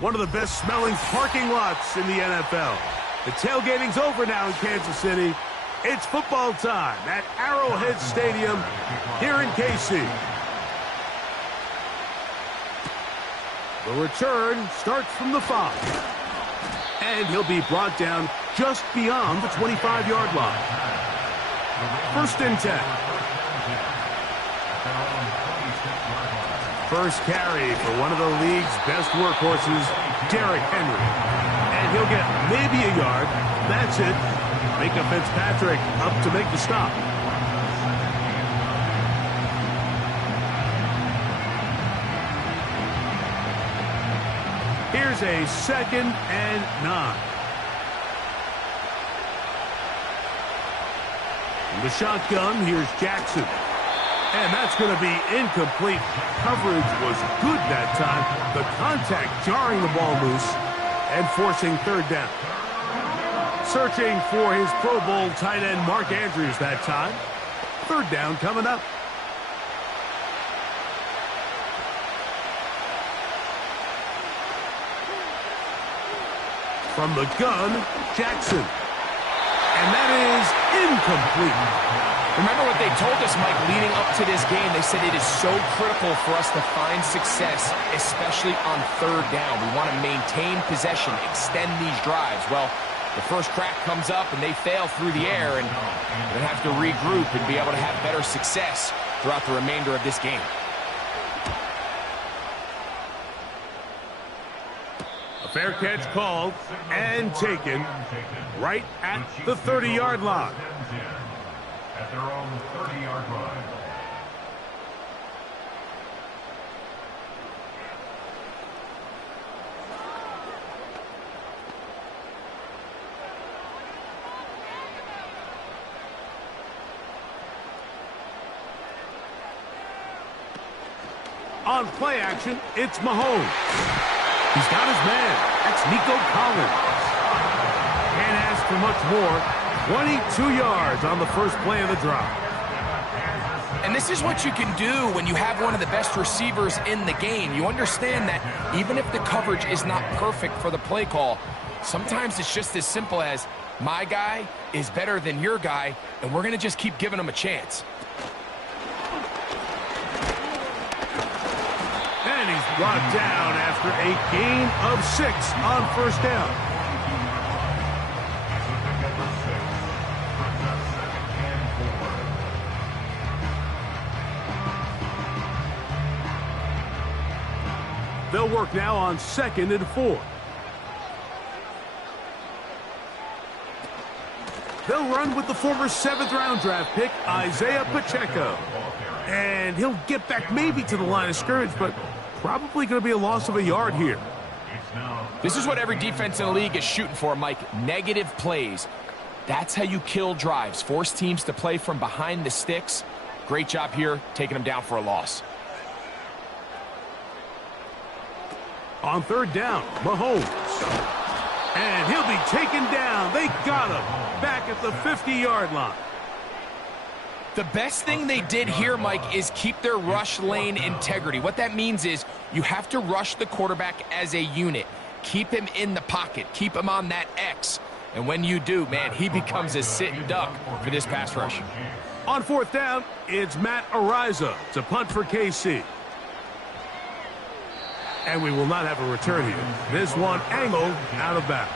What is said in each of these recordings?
One of the best smelling parking lots in the NFL. The tailgating's over now in Kansas City. It's football time at Arrowhead Stadium here in KC. The return starts from the 5. And he'll be brought down just beyond the 25-yard line. 1st and 10. First carry for one of the league's best workhorses, Derrick Henry. And he'll get maybe a yard. That's it. Micah Fitzpatrick up to make the stop. Here's a 2nd and 9. In the shotgun, here's Jackson. And that's going to be incomplete. Coverage was good that time. The contact jarring the ball loose and forcing 3rd down. Searching for his Pro Bowl tight end Mark Andrews that time. 3rd down coming up. From the gun, Jackson. And that is incomplete. Remember what they told us, Mike, leading up to this game. They said it is so critical for us to find success, especially on 3rd down. We want to maintain possession, extend these drives. Well, the first crack comes up and they fail through the air, and they have to regroup and be able to have better success throughout the remainder of this game. A fair catch called and taken right at the 30-yard line. At their own 30-yard line. On play action, it's Mahomes. He's got his man. That's Nico Collins. And as for much more. 22 yards on the first play of the drive. And this is what you can do when you have one of the best receivers in the game. You understand that even if the coverage is not perfect for the play call, sometimes it's just as simple as my guy is better than your guy, and we're going to just keep giving him a chance. And he's brought down after a gain of 6 on first down. They'll work now on 2nd and 4. They'll run with the former 7th-round draft pick, Isaiah Pacheco. And he'll get back maybe to the line of scrimmage, but probably going to be a loss of a yard here. This is what every defense in the league is shooting for, Mike. Negative plays. That's how you kill drives. Force teams to play from behind the sticks. Great job here, taking them down for a loss. On 3rd down, Mahomes. And he'll be taken down. They got him back at the 50-yard line. The best thing they did here, Mike, is keep their rush lane integrity. What that means is you have to rush the quarterback as a unit. Keep him in the pocket. Keep him on that X. And when you do, man, he becomes a sit-and duck for this pass rush. On 4th down, it's Matt Araiza to punt for KC. And we will not have a return here. This one angled out of bounds.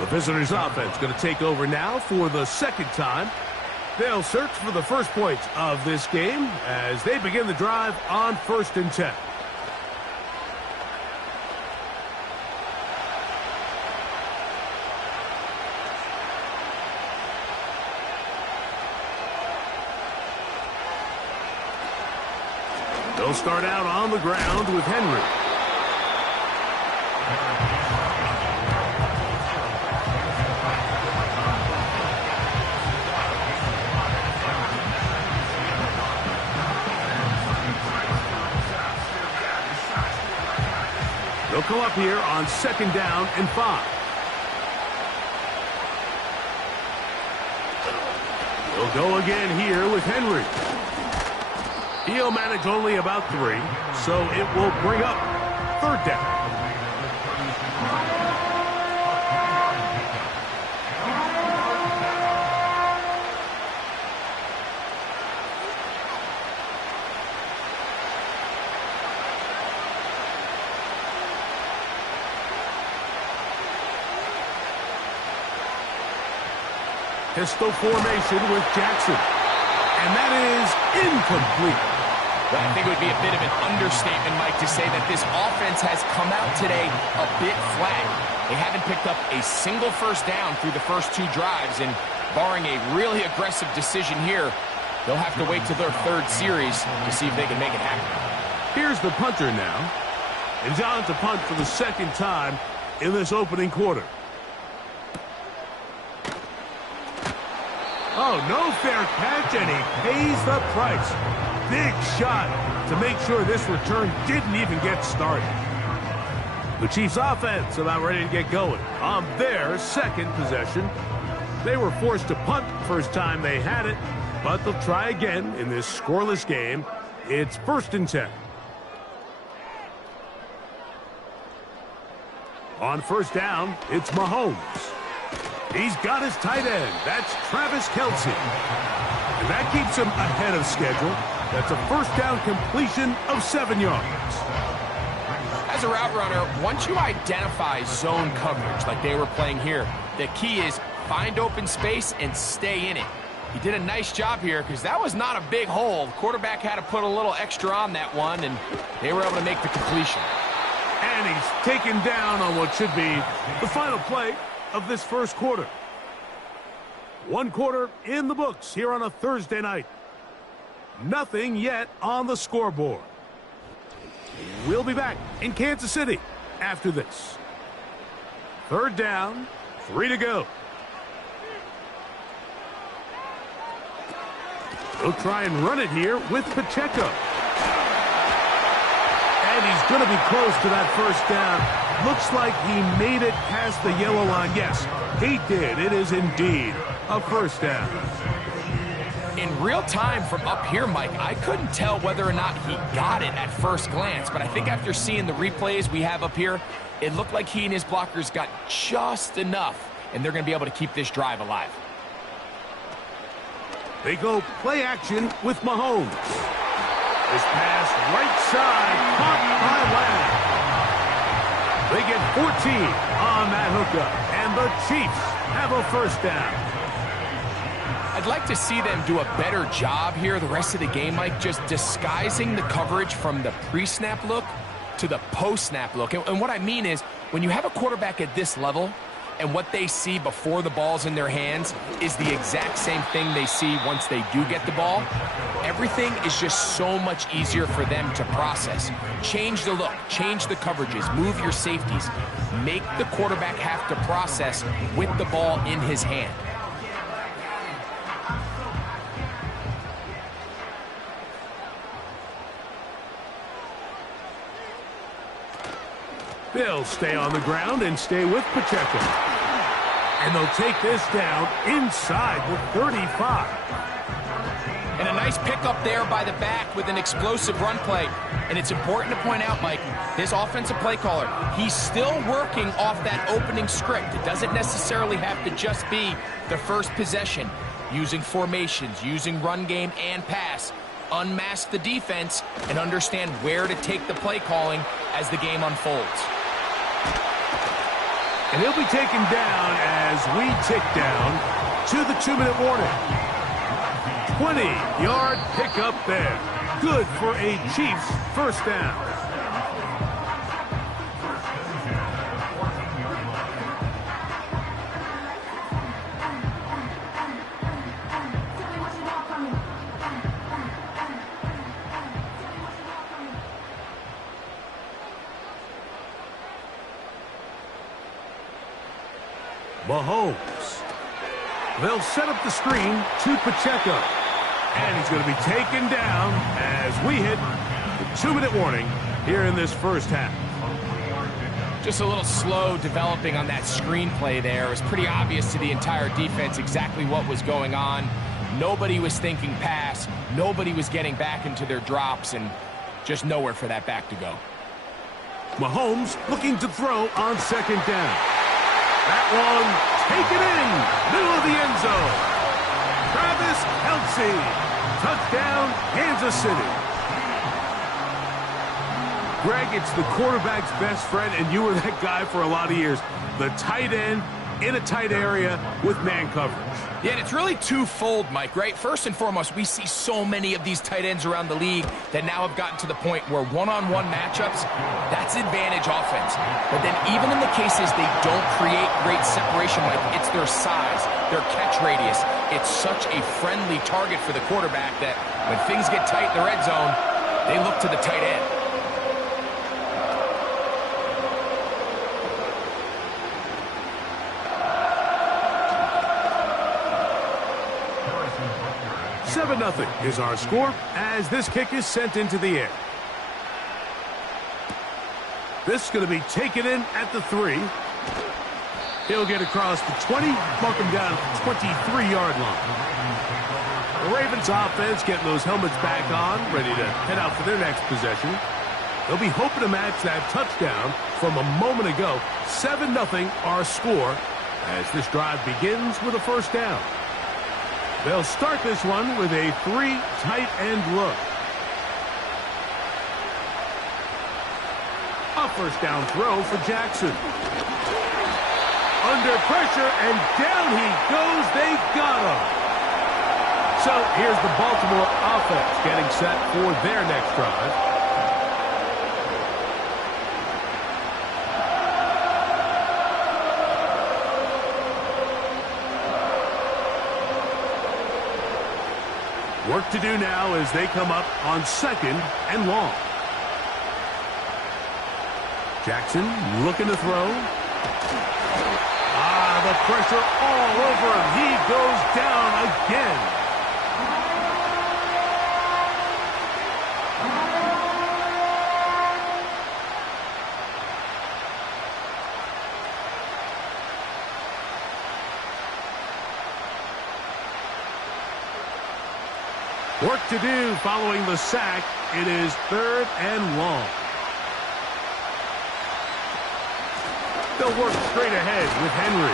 The visitors' offense going to take over now for the 2nd time. They'll search for the first points of this game as they begin the drive on 1st and 10. They'll start out on the ground with Henry. They'll come up here on 2nd down and 5. They'll go again here with Henry. He'll manage only about 3, so it will bring up 3rd down. Pistol formation with Jackson. And that is incomplete. Well, I think it would be a bit of an understatement, Mike, to say that this offense has come out today a bit flat. They haven't picked up a single first down through the first 2 drives, and barring a really aggressive decision here, they'll have to wait to their 3rd series to see if they can make it happen. Here's the punter now. And John to punt for the 2nd time in this opening quarter. Oh, no fair catch, and he pays the price. Big shot to make sure this return didn't even get started. The Chiefs' offense about ready to get going on their 2nd possession. They were forced to punt first time they had it, but they'll try again in this scoreless game. It's 1st and 10. On 1st down, it's Mahomes. He's got his tight end. That's Travis Kelce. And that keeps him ahead of schedule. That's a 1st down completion of 7 yards. As a route runner, once you identify zone coverage like they were playing here, the key is find open space and stay in it. He did a nice job here because that was not a big hole. The quarterback had to put a little extra on that one, and they were able to make the completion. And he's taken down on what should be the final play of this 1st quarter. 1 quarter in the books here on a Thursday night. Nothing yet on the scoreboard. We'll be back in Kansas City after this. 3rd down, 3 to go. They'll try and run it here with Pacheco. And he's going to be close to that first down. Looks like he made it past the yellow line. Yes, he did. It is indeed a first down. In real time from up here, Mike, I couldn't tell whether or not he got it at first glance, but I think after seeing the replays we have up here, it looked like he and his blockers got just enough, and they're going to be able to keep this drive alive. They go play action with Mahomes. This pass right side, caught by Lamb. They get 14 on that hookup, and the Chiefs have a first down. I'd like to see them do a better job here the rest of the game, Mike, just disguising the coverage from the pre-snap look to the post-snap look. And what I mean is, when you have a quarterback at this level, and what they see before the ball's in their hands is the exact same thing they see once they do get the ball, everything is just so much easier for them to process. Change the look, change the coverages, move your safeties. Make the quarterback have to process with the ball in his hand. They'll stay on the ground and stay with Pacheco. And they'll take this down inside the 35. And a nice pickup there by the back with an explosive run play. And it's important to point out, Mike, this offensive play caller, he's still working off that opening script. It doesn't necessarily have to just be the first possession. Using formations, using run game and pass. Unmask the defense and understand where to take the play calling as the game unfolds. And he'll be taken down as we tick down to the 2-minute warning. 20-yard pickup there. Good for a Chiefs first down. Mahomes. They'll set up the screen to Pacheco. And he's going to be taken down as we hit the 2-minute warning here in this first half. Just a little slow developing on that screenplay there. It was pretty obvious to the entire defense exactly what was going on. Nobody was thinking pass. Nobody was getting back into their drops, and just nowhere for that back to go. Mahomes looking to throw on second down. That one taken in, middle of the end zone. Travis Kelce, touchdown, Kansas City. Greg, it's the quarterback's best friend, and you were that guy for a lot of years. The tight end in a tight area with man coverage. Yeah, and it's really twofold, Mike, right? First and foremost, we see so many of these tight ends around the league that now have gotten to the point where one-on-one matchups, that's advantage offense. But then even in the cases they don't create great separation, Mike, it's their size, their catch radius. It's such a friendly target for the quarterback that when things get tight in the red zone, they look to the tight end. Nothing is our score as this kick is sent into the air. This is going to be taken in at the 3. He'll get across the 20, mark him down at the 23-yard line. The Ravens offense getting those helmets back on, ready to head out for their next possession. They'll be hoping to match that touchdown from a moment ago. 7-0 our score as this drive begins with a first down. They'll start this one with a 3 tight end look. A first down throw for Jackson. Under pressure, and down he goes. They got him. So here's the Baltimore offense getting set for their next drive. Work to do now as they come up on 2nd and long. Jackson looking to throw. The pressure all over him. He goes down again. Work to do following the sack. It is 3rd and long. They'll work straight ahead with Henry.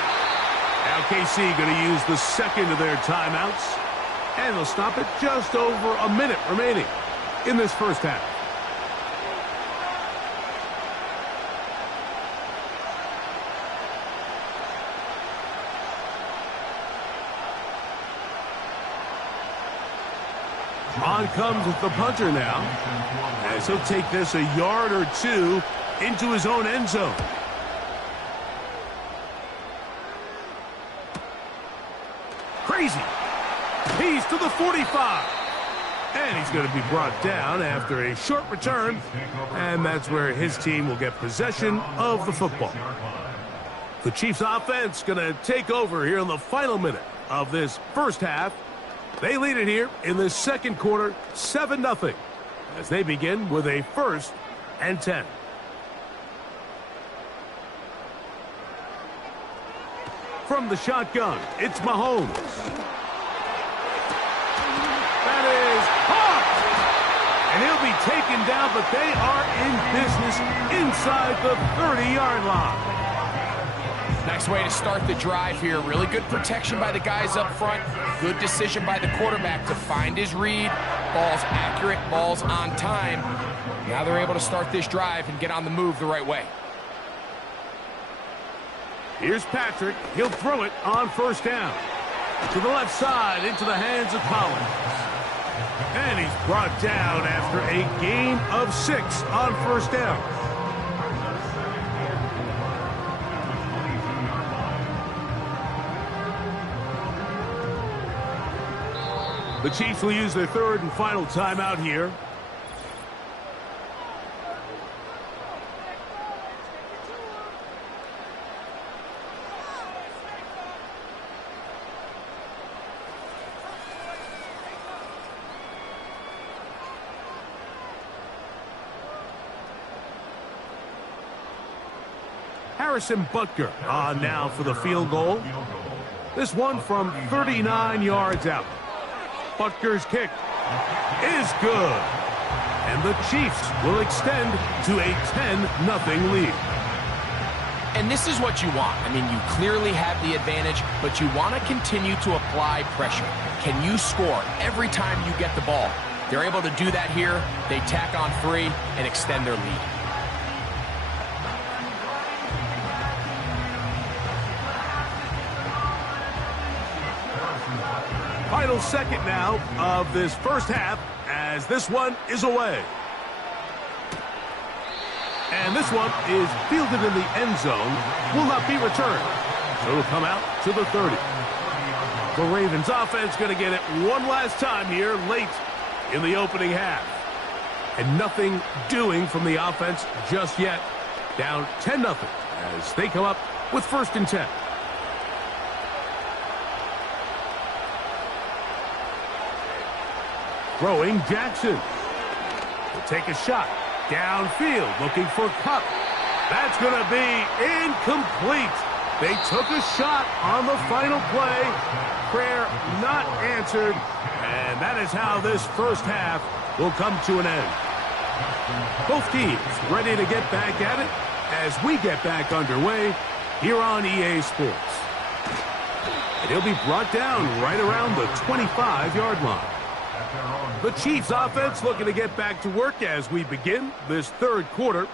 Now KC going to use the second of their timeouts. And they'll stop it just over a minute remaining in this first half. On comes the punter now, as he'll take this a yard or two into his own end zone. Crazy. He's to the 45. And he's going to be brought down after a short return. And that's where his team will get possession of the football. The Chiefs offense going to take over here in the final minute of this first half. They lead it here in the second quarter, 7-0, as they begin with a 1st and 10. From the shotgun, it's Mahomes. That is caught! And he'll be taken down, but they are in business inside the 30-yard line. Nice way to start the drive here. Really good protection by the guys up front. Good decision by the quarterback to find his read. Ball's accurate, ball's on time. Now they're able to start this drive and get on the move the right way. Here's Patrick. He'll throw it on 1st down. To the left side, into the hands of Collins. And he's brought down after a gain of 6 on 1st down. The Chiefs will use their 3rd and final timeout here. Harrison Butker on now for the field goal. This one from 39 yards out. Butker's kick is good. And the Chiefs will extend to a 10-0 lead. And this is what you want. I mean, you clearly have the advantage, but you want to continue to apply pressure. Can you score every time you get the ball? They're able to do that here. They tack on 3 and extend their lead. Final second now of this first half as this one is away. And this one is fielded in the end zone, will not be returned. So it'll come out to the 30. The Ravens offense going to get it one last time here late in the opening half. And nothing doing from the offense just yet. Down 10-0 as they come up with 1st and 10. Throwing Jackson. He'll take a shot. Downfield looking for Kupp. That's going to be incomplete. They took a shot on the final play. Prayer not answered. And that is how this first half will come to an end. Both teams ready to get back at it as we get back underway here on EA Sports. And he'll be brought down right around the 25-yard line. The Chiefs offense looking to get back to work as we begin this 3rd quarter.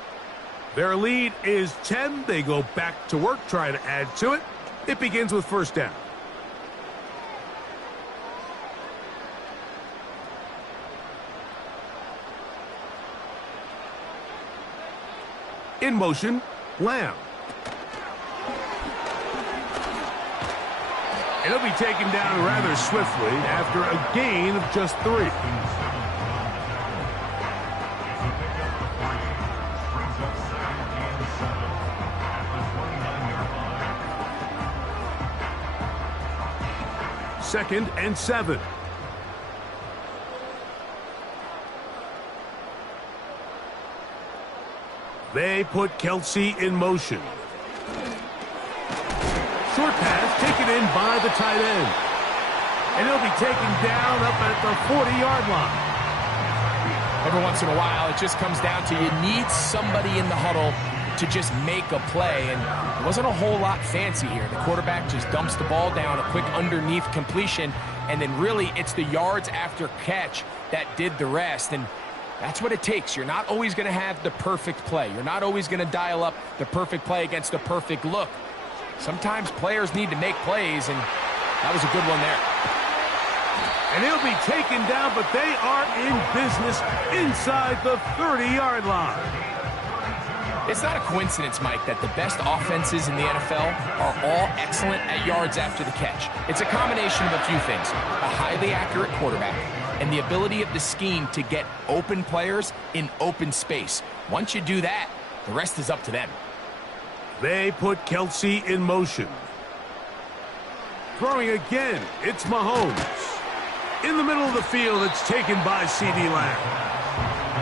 Their lead is 10. They go back to work, try to add to it. It begins with 1st down. In motion, Lamb. And he'll be taken down rather swiftly after a gain of just 3. Second and 7. They put Kelce in motion. Short pass taken in by the tight end. And he'll be taken down up at the 40-yard line. Every once in a while, it just comes down to you need somebody in the huddle to just make a play, and it wasn't a whole lot fancy here. The quarterback just dumps the ball down, a quick underneath completion, and then really it's the yards after catch that did the rest, and that's what it takes. You're not always going to have the perfect play. You're not always going to dial up the perfect play against the perfect look. Sometimes players need to make plays, and that was a good one there. And he'll be taken down, but they are in business inside the 30-yard line. It's not a coincidence, Mike, that the best offenses in the NFL are all excellent at yards after the catch. It's a combination of a few things: a highly accurate quarterback and the ability of the scheme to get open players in open space. Once you do that, the rest is up to them. They put Kelsey in motion. Throwing again, it's Mahomes. In the middle of the field, it's taken by CeeDee Lamb.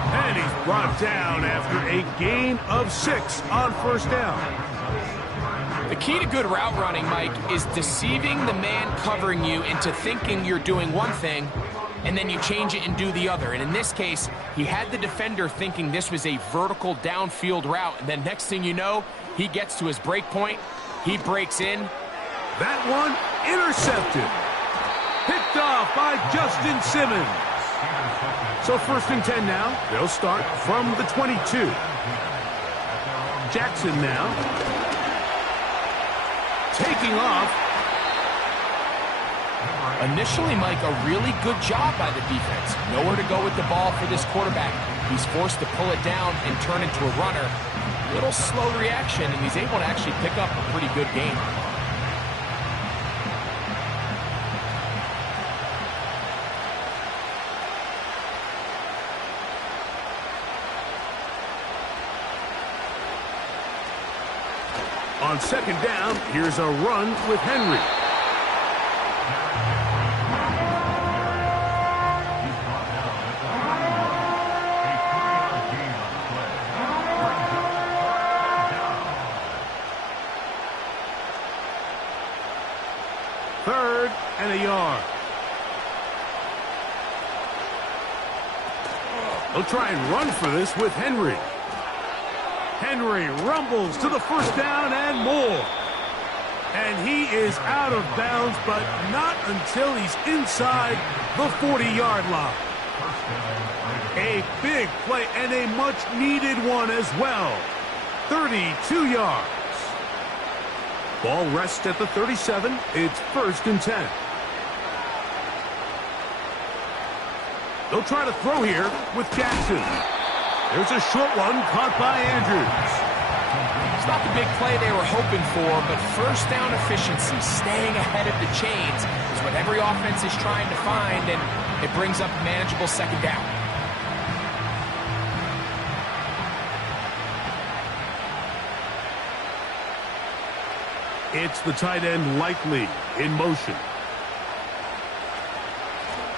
And he's brought down after a gain of 6 on first down. The key to good route running, Mike, is deceiving the man covering you into thinking you're doing one thing, and then you change it and do the other. And in this case, he had the defender thinking this was a vertical downfield route, and then next thing you know, he gets to his break point, he breaks in. That one intercepted. Picked off by Justin Simmons. So 1st and 10 now. They'll start from the 22. Jackson now. Taking off. Initially, Mike, a really good job by the defense. Nowhere to go with the ball for this quarterback. He's forced to pull it down and turn into a runner. Little slow reaction, and he's able to actually pick up a pretty good game. On 2nd down, here's a run with Henry. Third and a yard. They'll try and run for this with Henry. Henry rumbles to the first down and more. And he is out of bounds, but not until he's inside the 40-yard line. A big play and a much-needed one as well. 32 yards. Ball rests at the 37. It's 1st and 10. They'll try to throw here with Jackson. There's a short one caught by Andrews. It's not the big play they were hoping for, but first down efficiency, staying ahead of the chains, is what every offense is trying to find, and it brings up a manageable 2nd down. It's the tight end Likely in motion.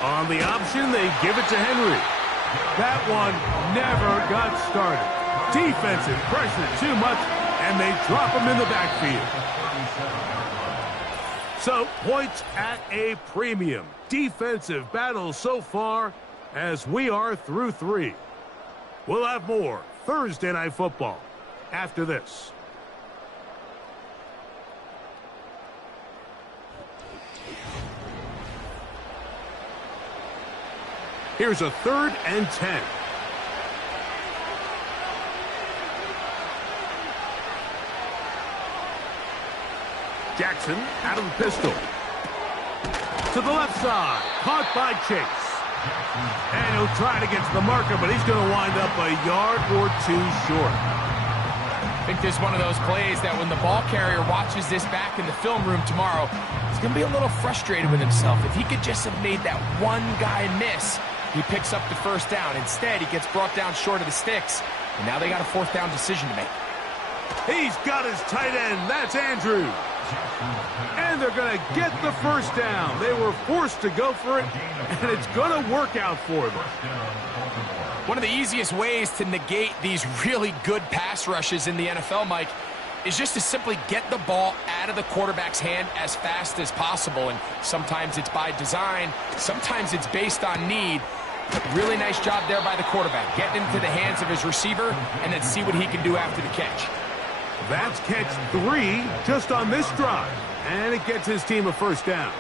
On the option, they give it to Henry. That one never got started. Defensive pressure too much, and they drop him in the backfield. So, points at a premium. Defensive battle so far as we are through 3. We'll have more Thursday Night Football after this. Here's a 3rd and 10. Jackson out of the pistol. To the left side. Caught by Chase. And he'll try to get to the marker, but he's going to wind up a yard or 2 short. I think this is one of those plays that when the ball carrier watches this back in the film room tomorrow, he's going to be a little frustrated with himself. If he could just have made that one guy miss, he picks up the first down. Instead, he gets brought down short of the sticks, and now they got a 4th down decision to make. He's got his tight end. That's Andrews. And they're going to get the first down. They were forced to go for it, and it's going to work out for them. One of the easiest ways to negate these really good pass rushes in the NFL, Mike, is just to simply get the ball out of the quarterback's hand as fast as possible. And sometimes it's by design, sometimes it's based on need. Really nice job there by the quarterback, getting into the hands of his receiver and then see what he can do after the catch. That's catch 3 just on this drive, and it gets his team a first down.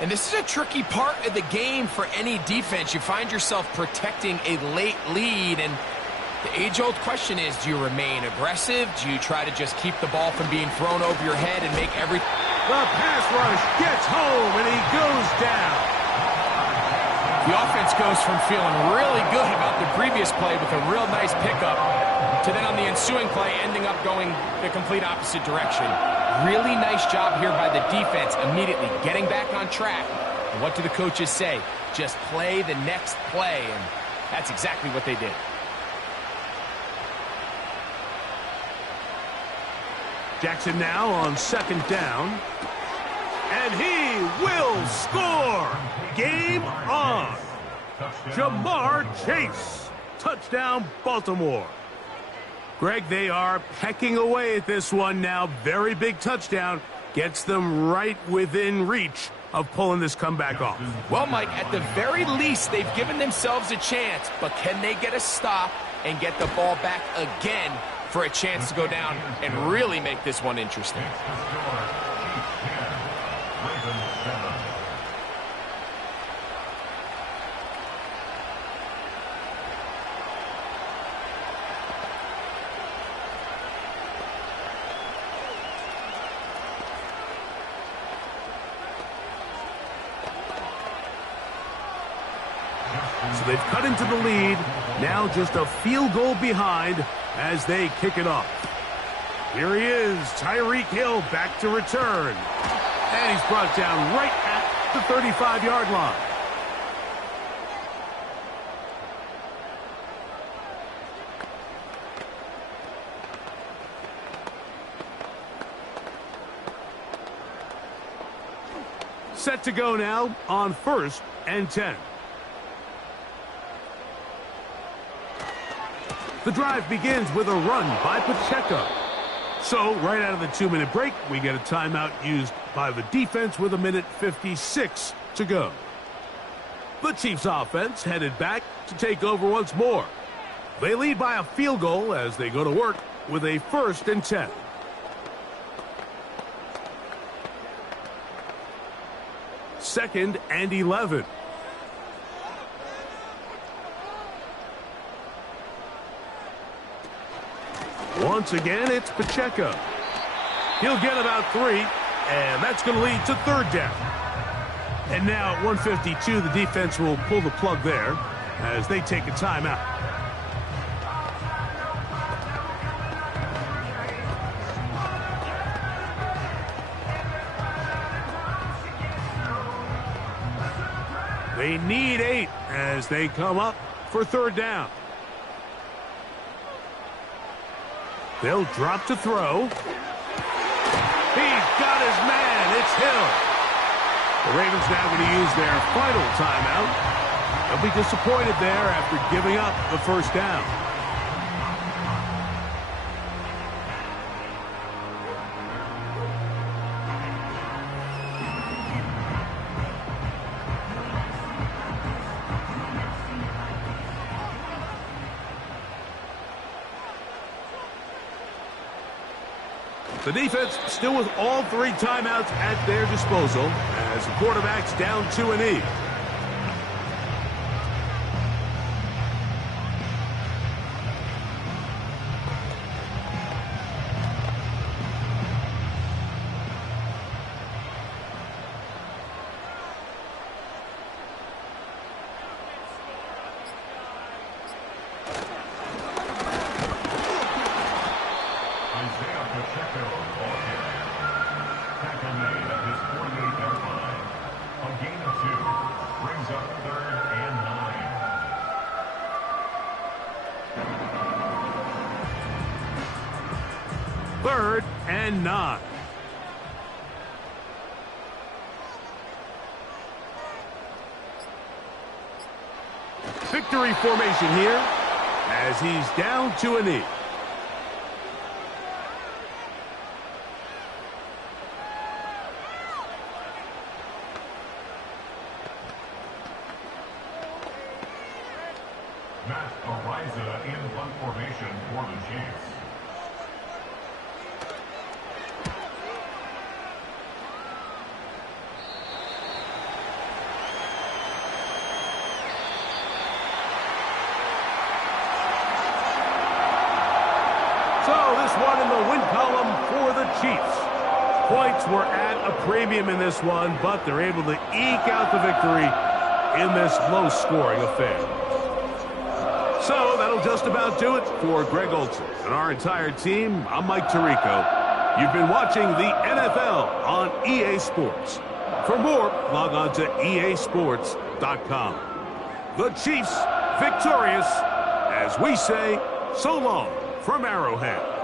And this is a tricky part of the game for any defense. You find yourself protecting a late lead, and the age-old question is, do you remain aggressive? Do you try to just keep the ball from being thrown over your head and make every... The pass rush gets home, and he goes down. The offense goes from feeling really good about the previous play with a real nice pickup to then on the ensuing play ending up going the complete opposite direction. Really nice job here by the defense immediately getting back on track. And what do the coaches say? Just play the next play, and that's exactly what they did. Jackson now on second down. And he will score! Game on! Ja'Marr Chase! Touchdown, Baltimore. Greg, they are pecking away at this one now. Very big touchdown. Gets them right within reach of pulling this comeback off. Well, Mike, at the very least, they've given themselves a chance. But can they get a stop and get the ball back again for a chance to go down and really make this one interesting? So they've cut into the lead. Now just a field goal behind as they kick it off. Here he is, Tyreek Hill back to return. And he's brought down right at the 35-yard line. Set to go now on 1st and 10. The drive begins with a run by Pacheco. So, right out of the 2-minute break, we get a timeout used by the defense with 1:56 to go. The Chiefs offense headed back to take over once more. They lead by a field goal as they go to work with a 1st and 10. Second and 11. Once again, it's Pacheco. He'll get about 3, and that's going to lead to 3rd down. And now at 1:52, the defense will pull the plug there as they take a timeout. They need 8 as they come up for 3rd down. They'll drop to throw. He's got his man. It's Hill. The Ravens now going to use their final timeout. They'll be disappointed there after giving up the 1st down. The defense still with all 3 timeouts at their disposal as the quarterback's down to a knee. Third and 9. Victory formation here as he's down to a knee. for the Chiefs. So this one in the win column for the Chiefs. Points were at a premium in this one, but they're able to eke out the victory in this low-scoring affair. So that'll just about do it for Greg Olsen and our entire team. I'm Mike Tirico. You've been watching the NFL on EA Sports. For more, log on to easports.com. The Chiefs victorious, as we say, so long from Arrowhead.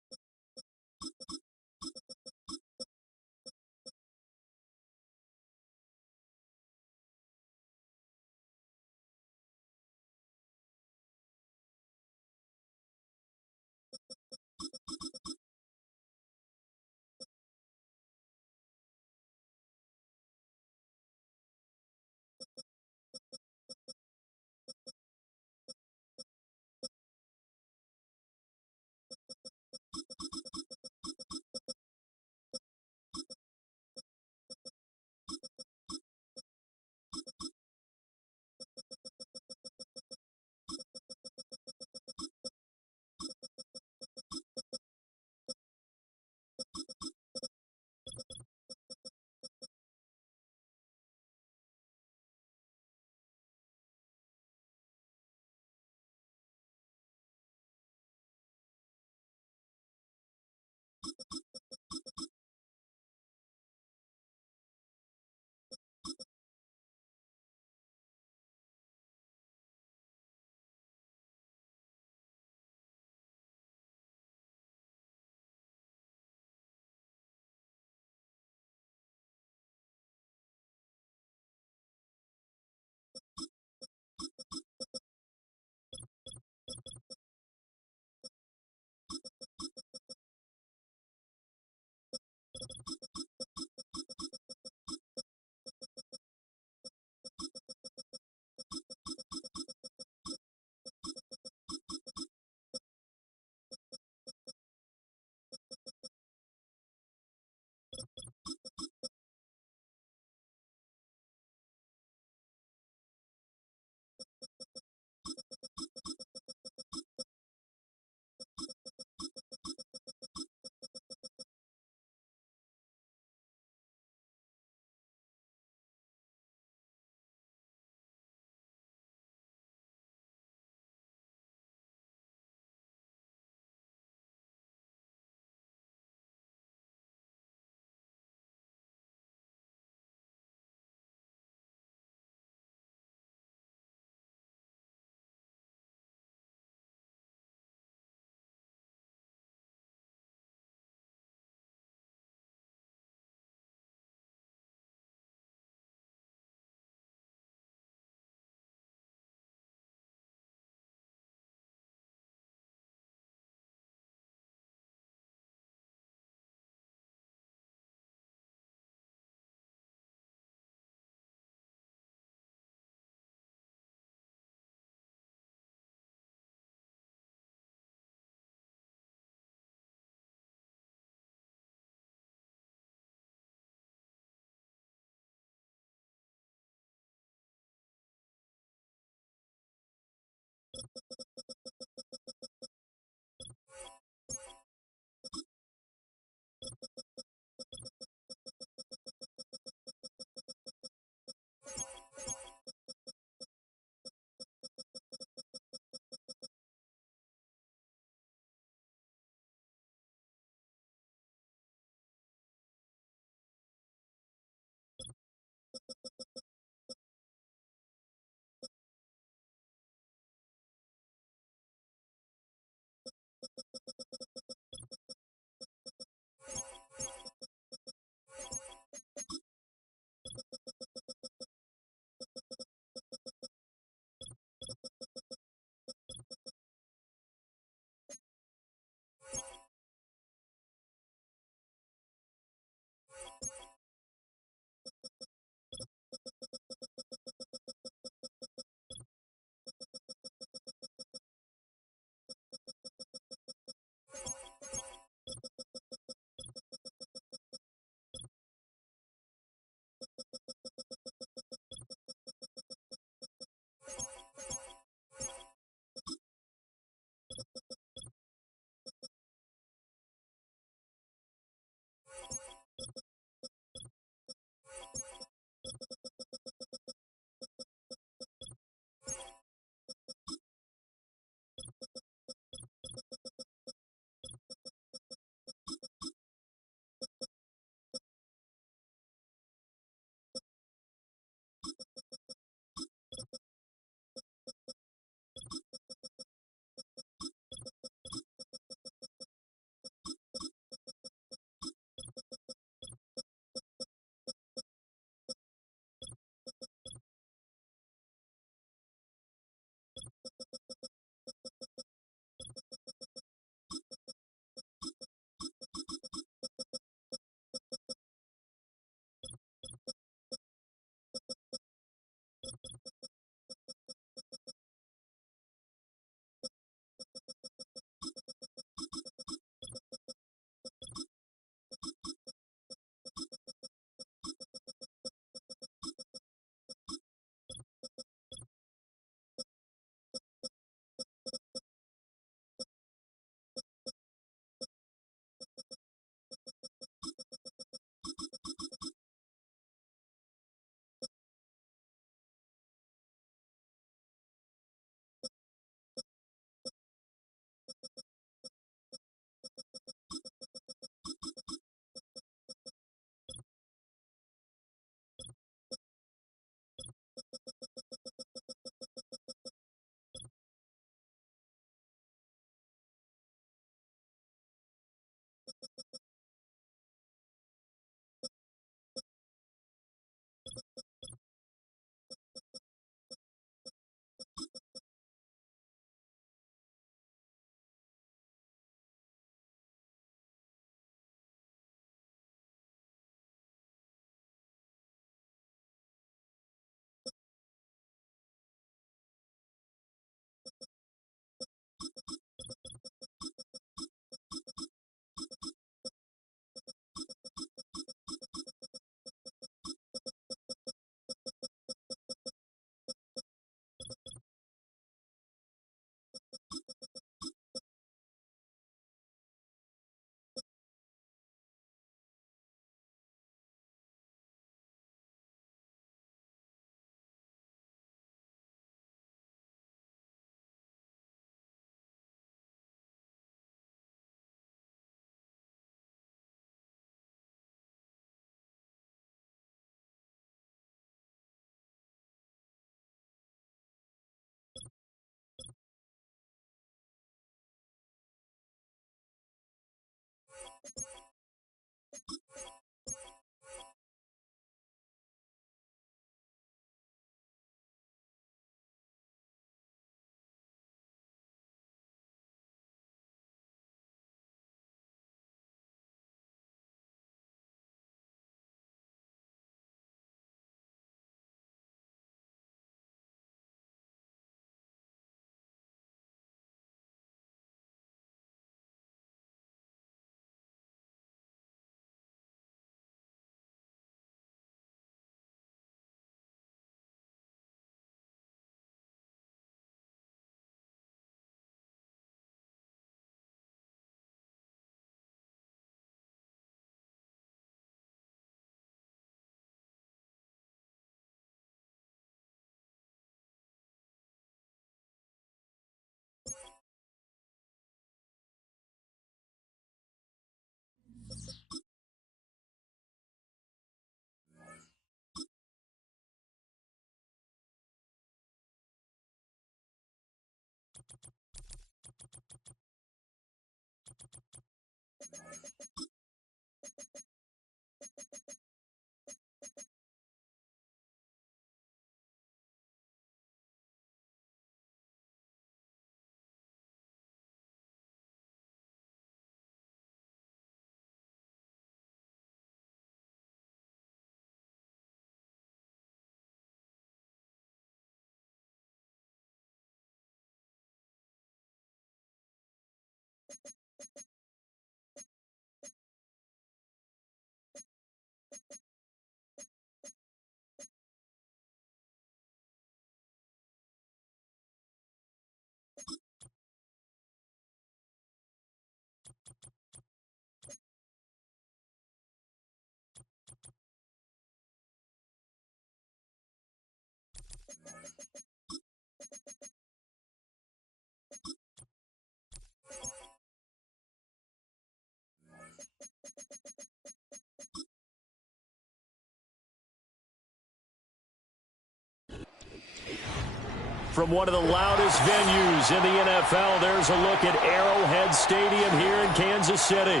From one of the loudest venues in the NFL, there's a look at Arrowhead Stadium here in Kansas City.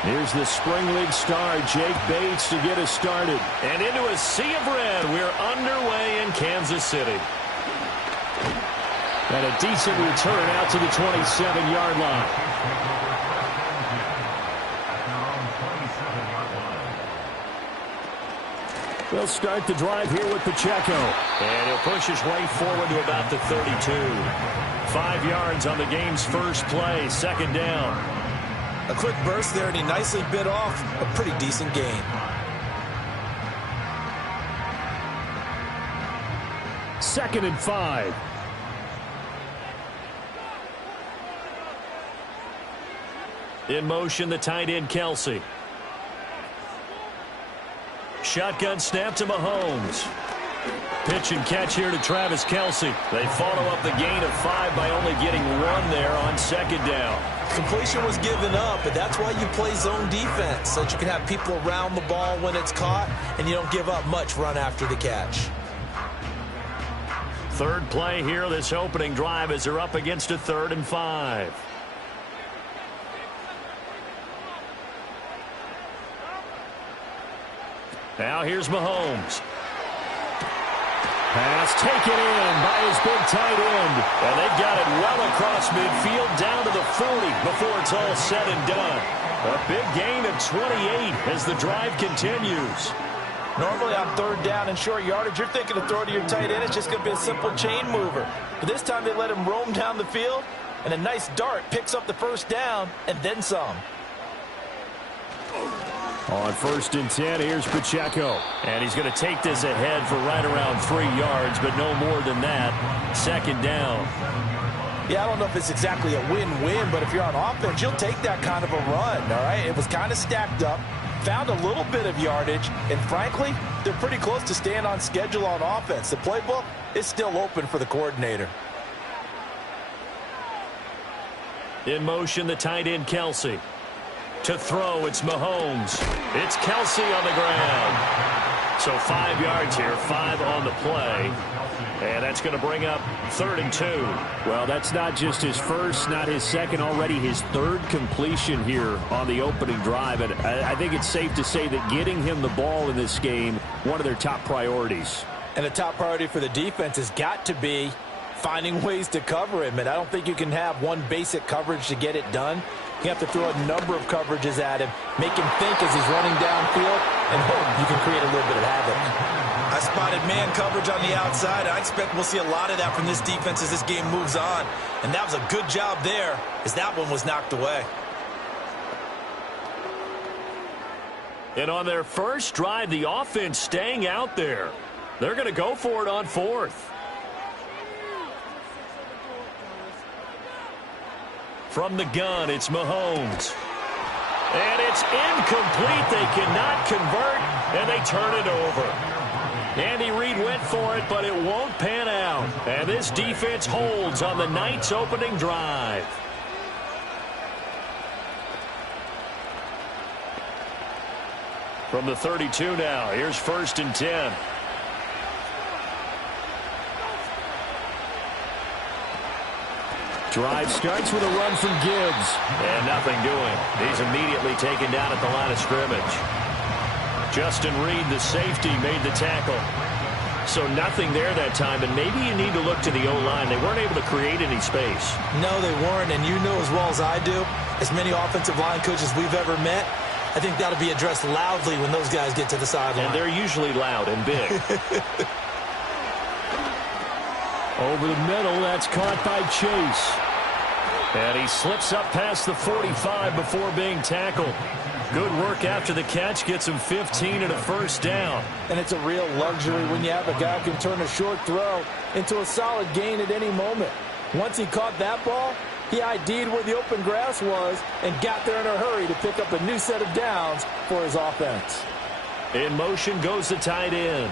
Here's the Spring League star, Jake Bates, to get us started. And into a sea of red, we're underway in Kansas City. And a decent return out to the 27-yard line. They'll start the drive here with Pacheco. And he'll push his way forward to about the 32. 5 yards on the game's first play, second down. A quick burst there, and he nicely bit off a pretty decent gain. Second and 5. In motion, the tight end, Kelce. Shotgun snap to Mahomes. Pitch and catch here to Travis Kelce. They follow up the gain of 5 by only getting 1 there on second down. Completion was given up, but that's why you play zone defense, so that you can have people around the ball when it's caught, and you don't give up much run after the catch. Third play here, this opening drive, as they're up against a 3rd and 5. Now here's Mahomes. Pass taken in by his big tight end. And they've got it well across midfield down to the 40 before it's all said and done. A big gain of 28 as the drive continues. Normally on 3rd down and short yardage, you're thinking of throwing to your tight end. It's just going to be a simple chain mover. But this time they let him roam down the field, and a nice dart picks up the 1st down and then some. On 1st and 10, here's Pacheco. And he's going to take this ahead for right around 3 yards, but no more than that. 2nd down. Yeah, I don't know if it's exactly a win-win, but if you're on offense, you'll take that kind of a run, all right? It was kind of stacked up, found a little bit of yardage, and frankly, they're pretty close to staying on schedule on offense. The playbook is still open for the coordinator. In motion, the tight end, Kelce. To throw, it's Mahomes. It's Kelce on the ground. So 5 yards here, 5 on the play. And that's going to bring up 3rd and 2. Well, that's not just his first, not his second, already his 3rd completion here on the opening drive. And I think it's safe to say that getting him the ball in this game, one of their top priorities. And the top priority for the defense has got to be finding ways to cover him. And I don't think you can have one basic coverage to get it done. You have to throw a number of coverages at him, make him think as he's running downfield, and hope you can create a little bit of havoc. I spotted man coverage on the outside. I expect we'll see a lot of that from this defense as this game moves on. And that was a good job there as that one was knocked away. And on their first drive, the offense staying out there. They're going to go for it on 4th. From the gun, it's Mahomes. And it's incomplete. They cannot convert, and they turn it over. Andy Reid went for it, but it won't pan out. And this defense holds on the Knights' opening drive. From the 32 now, here's 1st and 10. Drive starts with a run from Gibbs. And nothing doing. He's immediately taken down at the line of scrimmage. Justin Reed, the safety, made the tackle. So nothing there that time, and maybe you need to look to the O-line. They weren't able to create any space. No, they weren't, and you know as well as I do, as many offensive line coaches we've ever met, I think that'll be addressed loudly when those guys get to the sideline. And they're usually loud and big. Over the middle, that's caught by Chase. And he slips up past the 45 before being tackled. Good work after the catch. Gets him 15 and a 1st down. And it's a real luxury when you have a guy who can turn a short throw into a solid gain at any moment. Once he caught that ball, he ID'd where the open grass was and got there in a hurry to pick up a new set of downs for his offense. In motion goes the tight end.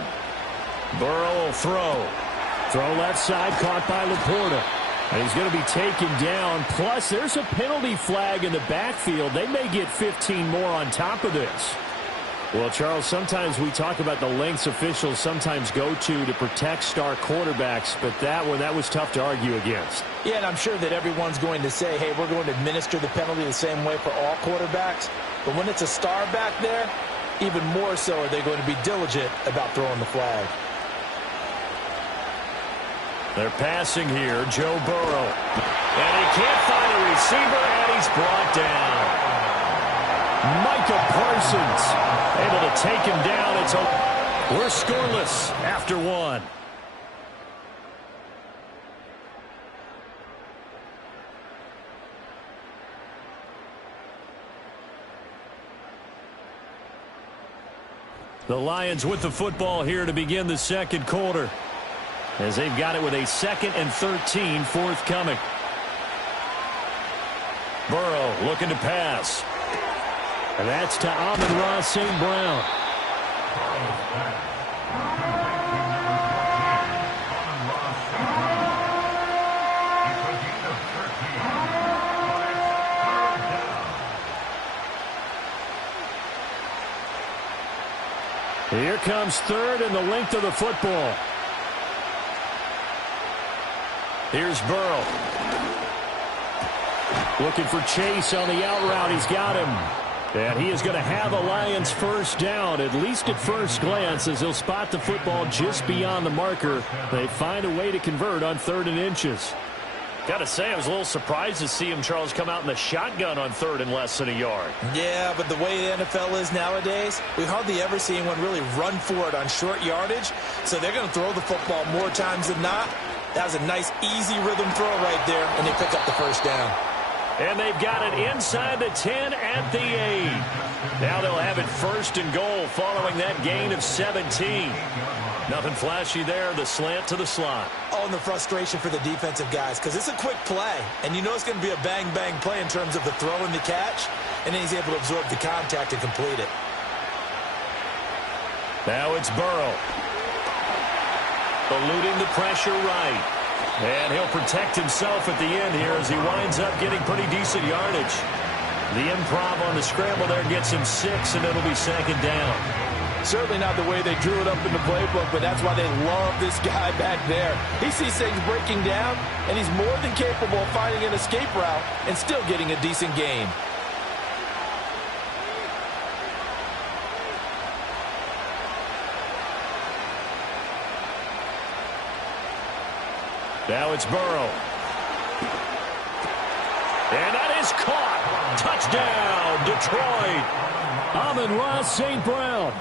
Burrow will throw. Throw left side, caught by Laporta. And he's going to be taken down. Plus, there's a penalty flag in the backfield. They may get 15 more on top of this. Well, Charles, sometimes we talk about the lengths officials sometimes go to protect star quarterbacks, but that was tough to argue against. Yeah, and I'm sure that everyone's going to say, hey, we're going to administer the penalty the same way for all quarterbacks. But when it's a star back there, even more so are they going to be diligent about throwing the flag. They're passing here, Joe Burrow. And he can't find a receiver, and he's brought down. Micah Parsons able to take him down. We're scoreless after 1. The Lions with the football here to begin the 2nd quarter, as they've got it with a 2nd and 13 forthcoming. Burrow looking to pass. And that's to Amon-Ra St. Brown. Here comes third and the length of the football. Here's Burrow. Looking for Chase on the out route. He's got him. And he is going to have a Lions first down, at least at first glance, as he'll spot the football just beyond the marker. They find a way to convert on 3rd and inches. Got to say, I was a little surprised to see him, Charles, come out in the shotgun on 3rd and less than a yard. Yeah, but the way the NFL is nowadays, we hardly ever see anyone really run for it on short yardage. So they're going to throw the football more times than not. That was a nice, easy rhythm throw right there, and they pick up the first down. And they've got it inside the 10 at the 8. Now they'll have it 1st and goal following that gain of 17. Nothing flashy there, the slant to the slot. Oh, and the frustration for the defensive guys, because it's a quick play, and you know it's going to be a bang-bang play in terms of the throw and the catch, and then he's able to absorb the contact and complete it. Now it's Burrow. Eluding the pressure right. And he'll protect himself at the end here as he winds up getting pretty decent yardage. The improv on the scramble there gets him 6, and it'll be 2nd down. Certainly not the way they drew it up in the playbook, but that's why they love this guy back there. He sees things breaking down, and he's more than capable of finding an escape route and still getting a decent gain. Now it's Burrow. And that is caught. Touchdown, Detroit. Amon-Ra St. Brown.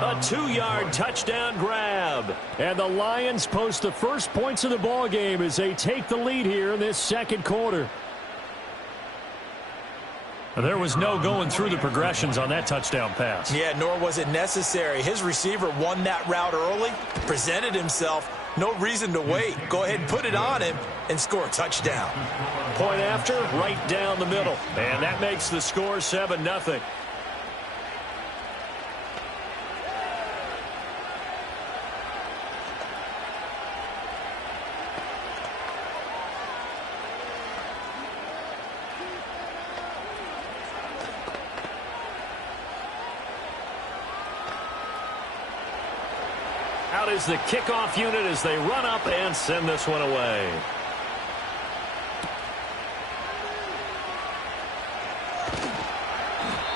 A 2-yard touchdown grab. And the Lions post the first points of the ball game as they take the lead here in this 2nd quarter. There was no going through the progressions on that touchdown pass. Yeah, nor was it necessary. His receiver won that route early, presented himself. No reason to wait. Go ahead and put it on him and score a touchdown. Point after, right down the middle. And that makes the score 7-0. Out is the kickoff unit as they run up and send this one away.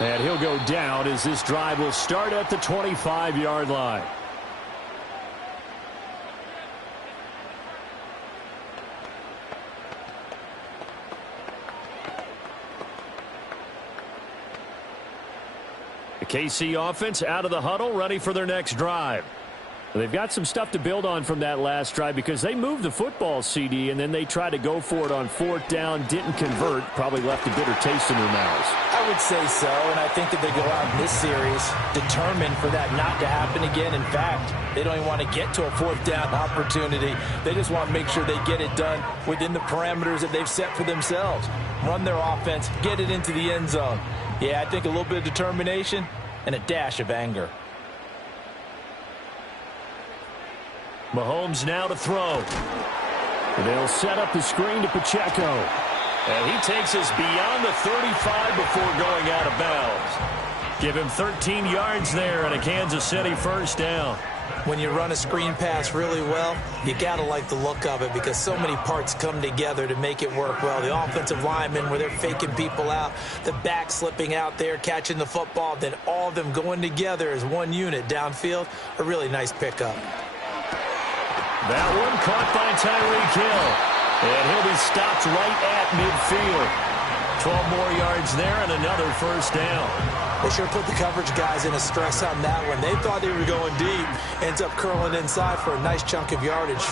And he'll go down as this drive will start at the 25-yard line. The KC offense out of the huddle, ready for their next drive. They've got some stuff to build on from that last drive because they moved the football, CD, and then they tried to go for it on 4th down, didn't convert, probably left a bitter taste in their mouths. I would say so, and I think that they go out in this series determined for that not to happen again. In fact, they don't even want to get to a 4th down opportunity. They just want to make sure they get it done within the parameters that they've set for themselves. Run their offense, get it into the end zone. Yeah, I think a little bit of determination and a dash of anger. Mahomes now to throw. They'll set up the screen to Pacheco. And he takes us beyond the 35 before going out of bounds. Give him 13 yards there and a Kansas City first down. When you run a screen pass really well, you got to like the look of it because so many parts come together to make it work well. The offensive linemen, where they're faking people out, the back slipping out there, catching the football, then all of them going together as one unit downfield, a really nice pickup. That one caught by Tyreek Hill. And he'll be stopped right at midfield. 12 more yards there and another first down. They sure put the coverage guys in a stress on that one. They thought they were going deep. Ends up curling inside for a nice chunk of yardage.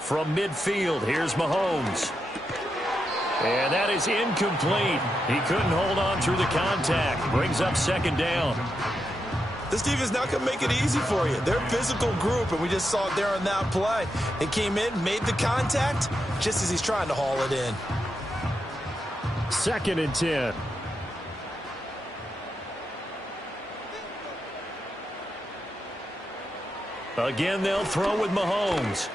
From midfield, here's Mahomes. And that is incomplete. He couldn't hold on through the contact. Brings up 2nd down. This defense not going to make it easy for you. They're a physical group, and we just saw it there on that play. They came in, made the contact, just as he's trying to haul it in. 2nd and 10. Again, they'll throw with Mahomes.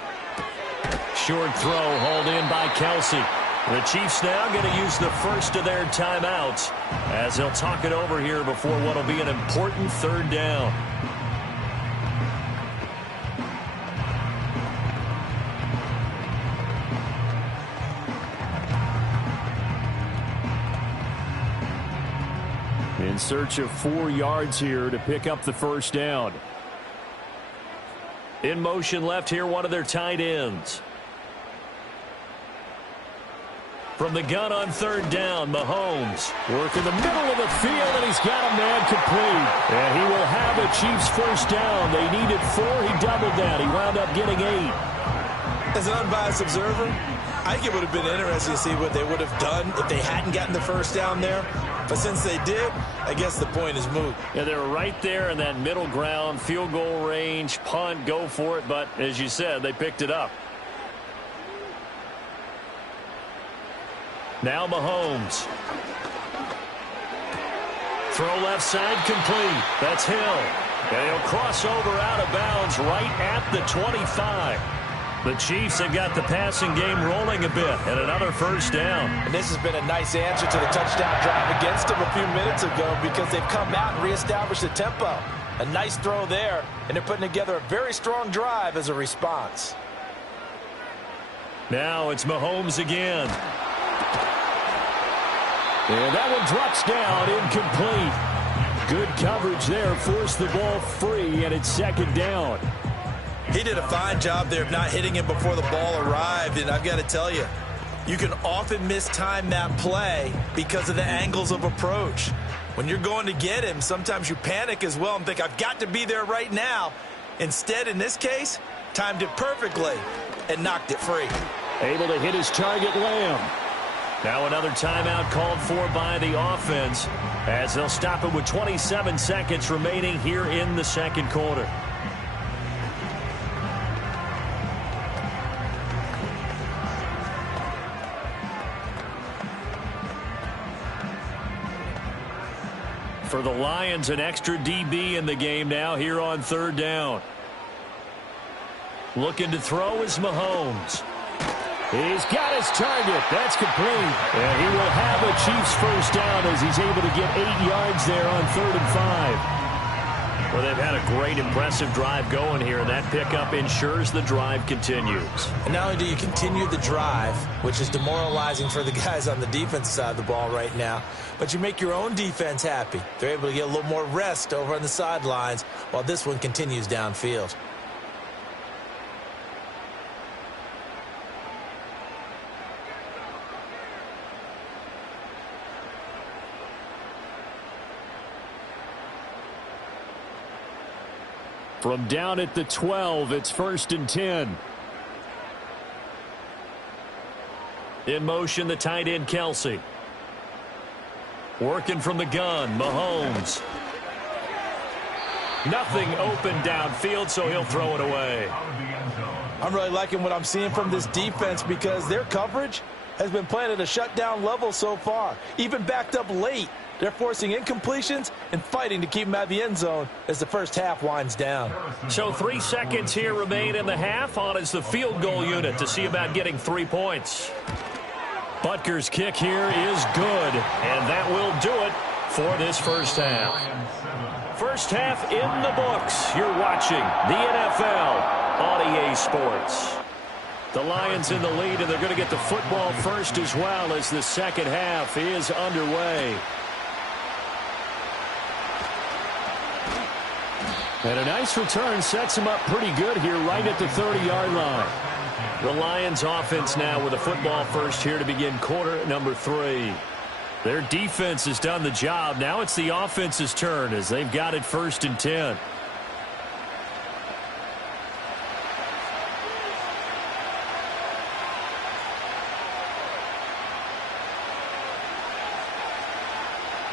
Short throw hauled in by Kelsey. The Chiefs now going to use the first of their timeouts as they'll talk it over here before what will be an important third down. In search of 4 yards here to pick up the first down. In motion left here, one of their tight ends. From the gun on third down, Mahomes working the middle of the field, and he's got a man complete. And he will have a Chiefs first down. They needed 4. He doubled that. He wound up getting 8. As an unbiased observer, I think it would have been interesting to see what they would have done if they hadn't gotten the first down there. But since they did, I guess the point is moot. Yeah, they were right there in that middle ground, field goal range, punt, go for it. But as you said, they picked it up. Now Mahomes. Throw left side complete. That's Hill. And he'll cross over out of bounds right at the 25. The Chiefs have got the passing game rolling a bit, and another first down. And this has been a nice answer to the touchdown drive against them a few minutes ago because they've come out and reestablished the tempo. A nice throw there, and they're putting together a very strong drive as a response. Now it's Mahomes again. And that one drops down, incomplete. Good coverage there, forced the ball free, and it's second down. He did a fine job there of not hitting him before the ball arrived, and I've got to tell you, you can often mistime that play because of the angles of approach. When you're going to get him, sometimes you panic as well and think, I've got to be there right now. Instead, in this case, timed it perfectly and knocked it free. Able to hit his target, Lamb. Now another timeout called for by the offense as they'll stop it with 27 seconds remaining here in the second quarter. For the Lions, an extra DB in the game now here on third down. Looking to throw is Mahomes. He's got his target. That's complete. And he will have a Chiefs first down as he's able to get 8 yards there on 3rd and 5. Well, they've had a great, impressive drive going here, and that pickup ensures the drive continues. And not only do you continue the drive, which is demoralizing for the guys on the defensive side of the ball right now, but you make your own defense happy. They're able to get a little more rest over on the sidelines while this one continues downfield. From down at the 12, it's 1st and 10. In motion, the tight end, Kelsey. Working from the gun, Mahomes. Nothing open downfield, so he'll throw it away. I'm really liking what I'm seeing from this defense because their coverage has been playing at a shutdown level so far. Even backed up late, they're forcing incompletions and fighting to keep them out of the end zone as the first half winds down. So 3 seconds here remain in the half. On is the field goal unit to see about getting 3 points. Butker's kick here is good, and that will do it for this first half. First half in the books. You're watching the NFL on EA Sports. The Lions in the lead, and they're going to get the football first as well as the second half is underway. And a nice return sets him up pretty good here right at the 30-yard line. The Lions offense now with a football first here to begin quarter number 3. Their defense has done the job. Now it's the offense's turn as they've got it 1st and 10.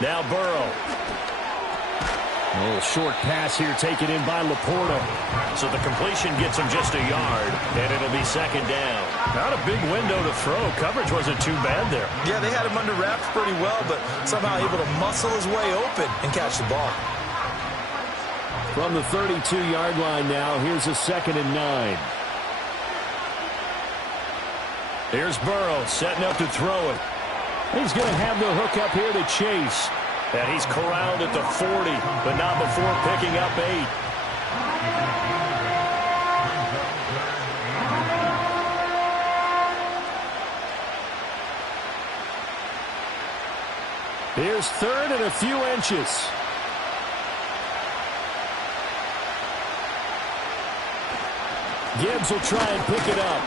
Now Burrow. A little short pass here taken in by Laporta. So the completion gets him just a yard, and it'll be second down. Not a big window to throw. Coverage wasn't too bad there. Yeah, they had him under wraps pretty well, but somehow able to muscle his way open and catch the ball. From the 32-yard line now, here's a 2nd and 9. Here's Burrow setting up to throw it. He's going to have the hook up here to Chase. And he's corralled at the 40, but not before picking up 8. Here's 3rd and a few inches. Gibbs will try and pick it up.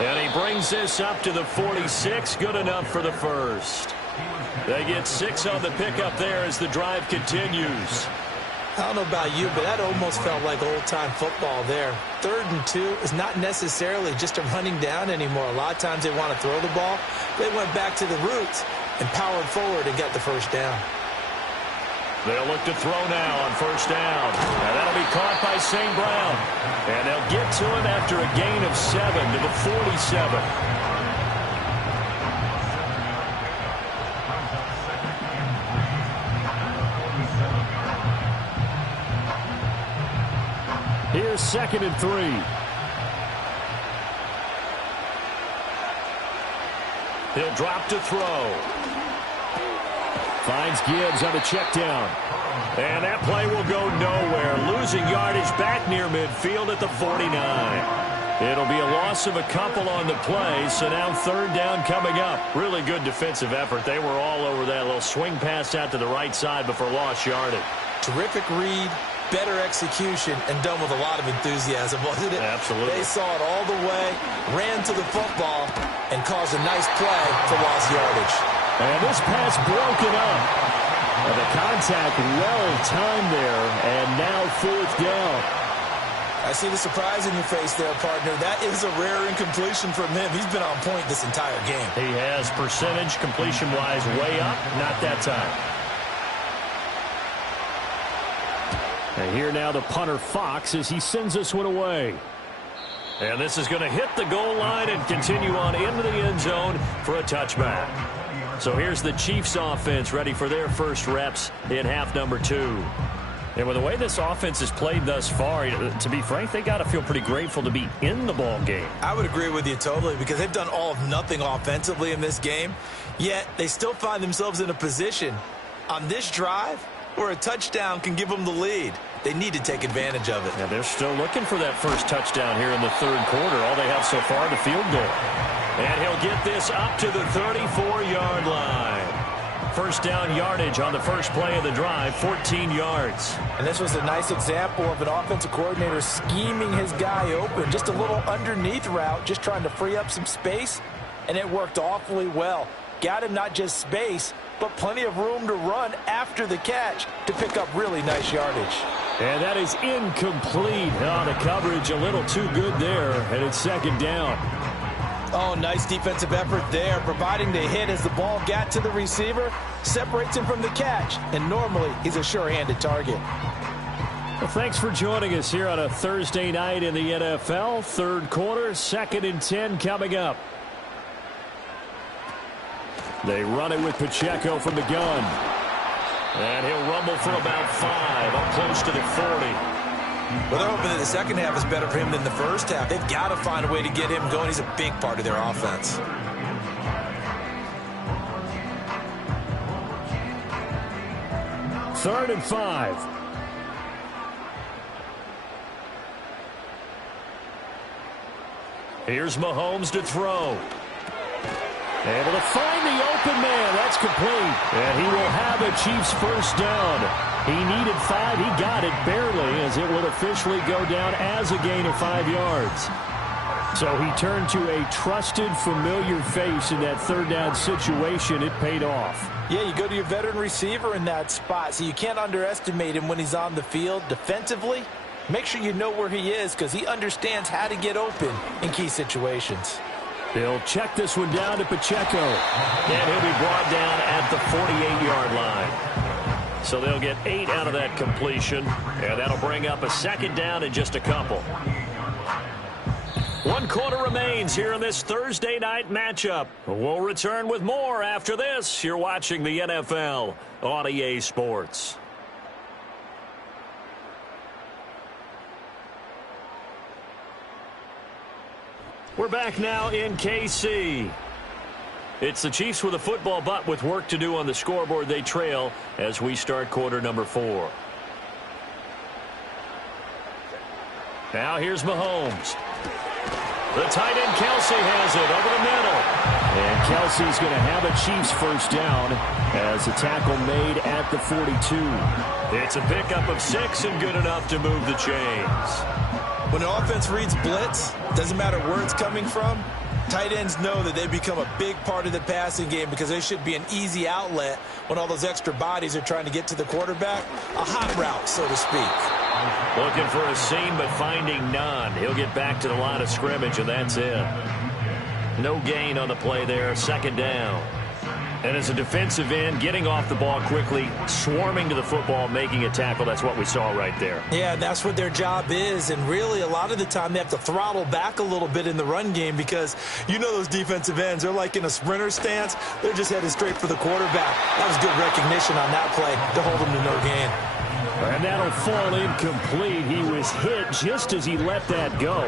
And he brings this up to the 46. Good enough for the first. They get 6 on the pickup there as the drive continues. I don't know about you, but that almost felt like old-time football there. 3rd and 2 is not necessarily just a running down anymore. A lot of times they want to throw the ball. They went back to the roots and powered forward and got the first down. They'll look to throw now on first down. And that'll be caught by St. Brown. And they'll get to him after a gain of 7 to the 47. Here's 2nd and 3. He'll drop to throw. Finds Gibbs on the check down. And that play will go nowhere. Losing yardage back near midfield at the 49. It'll be a loss of a couple on the play, so now 3rd down coming up. Really good defensive effort. They were all over that little swing pass out to the right side before lost yardage. Terrific read, better execution, and done with a lot of enthusiasm, wasn't it? Absolutely. They saw it all the way, ran to the football, and caused a nice play for lost yardage. And this pass broken up. And the contact well-timed there, and now 4th down. I see the surprise in your face there, partner. That is a rare incompletion from him. He's been on point this entire game. He has percentage completion-wise way up, not that time. And here now the punter Fox as he sends this one away. And this is going to hit the goal line and continue on into the end zone for a touchback. So here's the Chiefs offense ready for their first reps in half number 2. And with the way this offense has played thus far, to be frank, they got to feel pretty grateful to be in the ball game. I would agree with you totally because they've done all of nothing offensively in this game, yet they still find themselves in a position on this drive where a touchdown can give them the lead. They need to take advantage of it. And they're still looking for that first touchdown here in the 3rd quarter. All they have so far, the field goal. And he'll get this up to the 34-yard line. First down yardage on the first play of the drive, 14 yards. And this was a nice example of an offensive coordinator scheming his guy open. Just a little underneath route, just trying to free up some space, and it worked awfully well. Got him not just space, but plenty of room to run after the catch to pick up really nice yardage. And that is incomplete. Oh, the coverage a little too good there, and it's 2nd down. Oh, nice defensive effort there, providing the hit as the ball got to the receiver, separates him from the catch, and normally he's a sure-handed target. Well, thanks for joining us here on a Thursday night in the NFL. 3rd quarter, 2nd and 10 coming up. They run it with Pacheco from the gun. And he'll rumble for about 5, up close to the 40. Well, they're hoping that the second half is better for him than the first half. They've got to find a way to get him going. He's a big part of their offense. Third and 5. Here's Mahomes to throw. Able to find the open man. That's complete. And he will have a Chiefs first down. He needed 5. He got it barely as it would officially go down as a gain of 5 yards. So he turned to a trusted, familiar face in that 3rd down situation. It paid off. Yeah, you go to your veteran receiver in that spot, so you can't underestimate him when he's on the field. Defensively, make sure you know where he is because he understands how to get open in key situations. They'll check this one down to Pacheco. And he'll be brought down at the 48-yard line. So they'll get 8 out of that completion, and that'll bring up a 2nd down in just a couple. 1 quarter remains here in this Thursday night matchup. We'll return with more after this. You're watching the NFL on EA Sports. We're back now in KC. It's the Chiefs with a football, but with work to do on the scoreboard. They trail as we start quarter number 4. Now here's Mahomes. The tight end Kelce has it over the middle. And Kelce's going to have a Chiefs first down as a tackle made at the 42. It's a pickup of 6 and good enough to move the chains. When the offense reads blitz, doesn't matter where it's coming from, tight ends know that they become a big part of the passing game because they should be an easy outlet when all those extra bodies are trying to get to the quarterback. A hot route, so to speak. Looking for a seam, but finding none. He'll get back to the line of scrimmage, and that's it. No gain on the play there, second down. And as a defensive end, getting off the ball quickly, swarming to the football, making a tackle, that's what we saw right there. Yeah, that's what their job is, and really a lot of the time they have to throttle back a little bit in the run game because you know those defensive ends, they're like in a sprinter stance. They're just headed straight for the quarterback. That was good recognition on that play to hold them to no gain. And that'll fall incomplete. He was hit just as he let that go.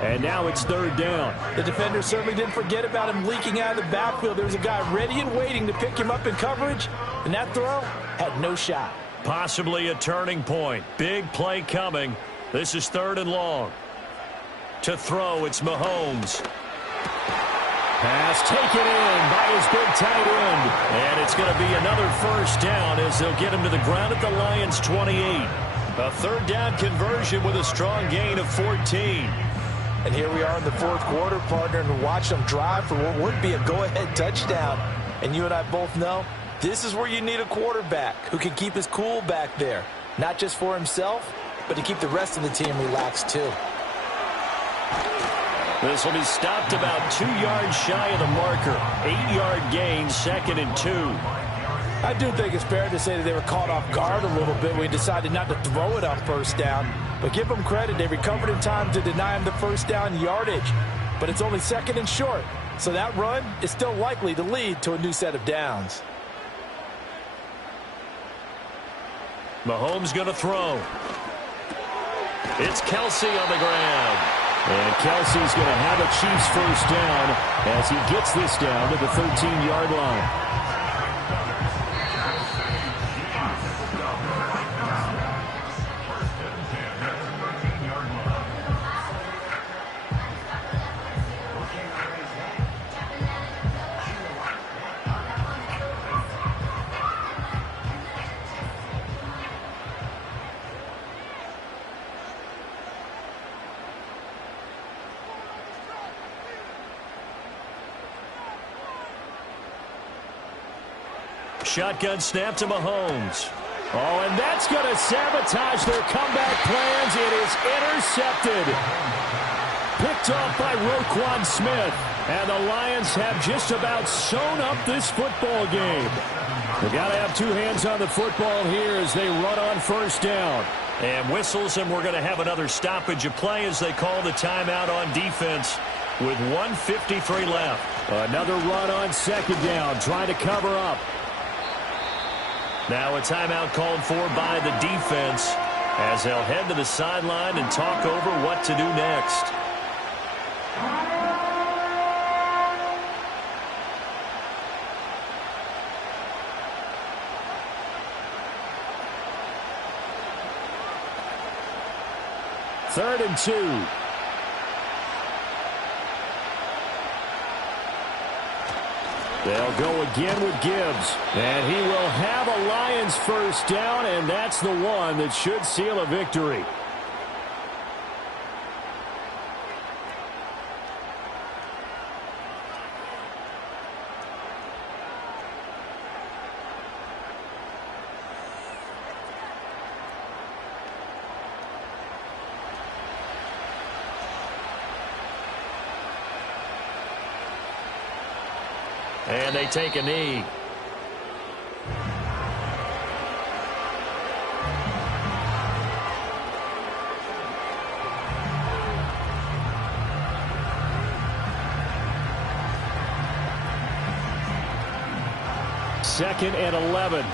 And now it's third down. The defender certainly didn't forget about him leaking out of the backfield. There was a guy ready and waiting to pick him up in coverage, and that throw had no shot. Possibly a turning point. Big play coming. This is third and long. To throw, it's Mahomes. Pass taken in by his big tight end. And it's going to be another first down as they'll get him to the ground at the Lions' 28. A third down conversion with a strong gain of 14. And here we are in the fourth quarter, partner, and watch them drive for what would be a go-ahead touchdown. And you and I both know this is where you need a quarterback who can keep his cool back there. Not just for himself, but to keep the rest of the team relaxed too. This will be stopped about 2 yards shy of the marker. 8-yard gain, second and 2. I do think it's fair to say that they were caught off guard a little bit when we decided not to throw it on first down. But give them credit. They recovered in time to deny him the first down yardage. But it's only second and short. So that run is still likely to lead to a new set of downs. Mahomes going to throw. It's Kelce on the ground. And Kelce's going to have a Chiefs first down as he gets this down to the 13-yard line. Shotgun snap to Mahomes. Oh, and that's going to sabotage their comeback plans. It is intercepted. Picked off by Roquan Smith. And the Lions have just about sewn up this football game. They've got to have two hands on the football here as they run on first down. And whistles, and we're going to have another stoppage of play as they call the timeout on defense with 1:53 left. Another run on second down, trying to cover up. Now a timeout called for by the defense as they'll head to the sideline and talk over what to do next. Third and 2. They'll go again with Gibbs. And he will have a Lions first down, and that's the one that should seal a victory. And they take a knee. Second and 11.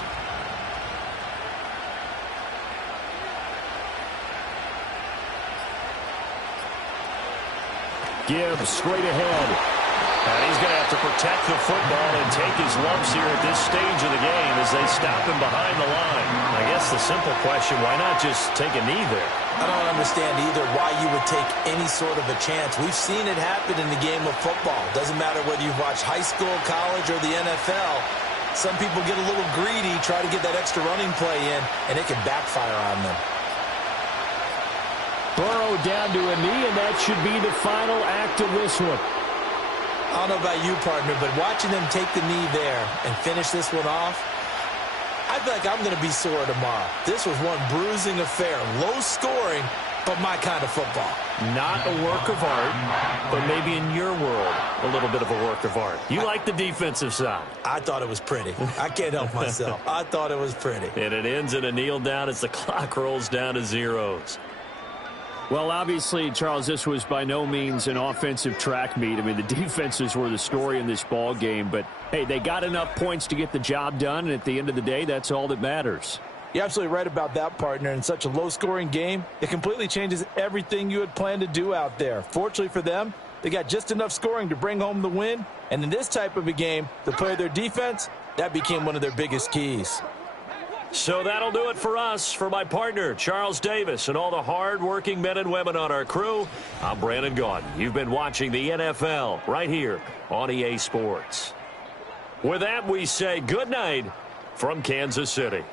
Gibbs straight ahead. And he's going to have to protect the football and take his lumps here at this stage of the game as they stop him behind the line. I guess the simple question, why not just take a knee there? I don't understand either why you would take any sort of a chance. We've seen it happen in the game of football. Doesn't matter whether you've watched high school, college, or the NFL. Some people get a little greedy, try to get that extra running play in, and it can backfire on them. Burrow down to a knee, and that should be the final act of this one. I don't know about you, partner, but watching them take the knee there and finish this one off, I feel like I'm going to be sore tomorrow. This was one bruising affair. Low scoring, but my kind of football. Not a work of art, but maybe in your world, a little bit of a work of art. You like the defensive side. I thought it was pretty. I can't help myself. I thought it was pretty. And it ends in a kneel down as the clock rolls down to zeros. Well, obviously, Charles, this was by no means an offensive track meet. I mean, the defenses were the story in this ball game. But, hey, they got enough points to get the job done. And at the end of the day, that's all that matters. You're absolutely right about that, partner. In such a low-scoring game, it completely changes everything you had planned to do out there. Fortunately for them, they got just enough scoring to bring home the win. And in this type of a game, to play their defense, that became one of their biggest keys. So that'll do it for us. For my partner, Charles Davis, and all the hard-working men and women on our crew, I'm Brandon Gaudin. You've been watching the NFL right here on EA Sports. With that, we say good night from Kansas City.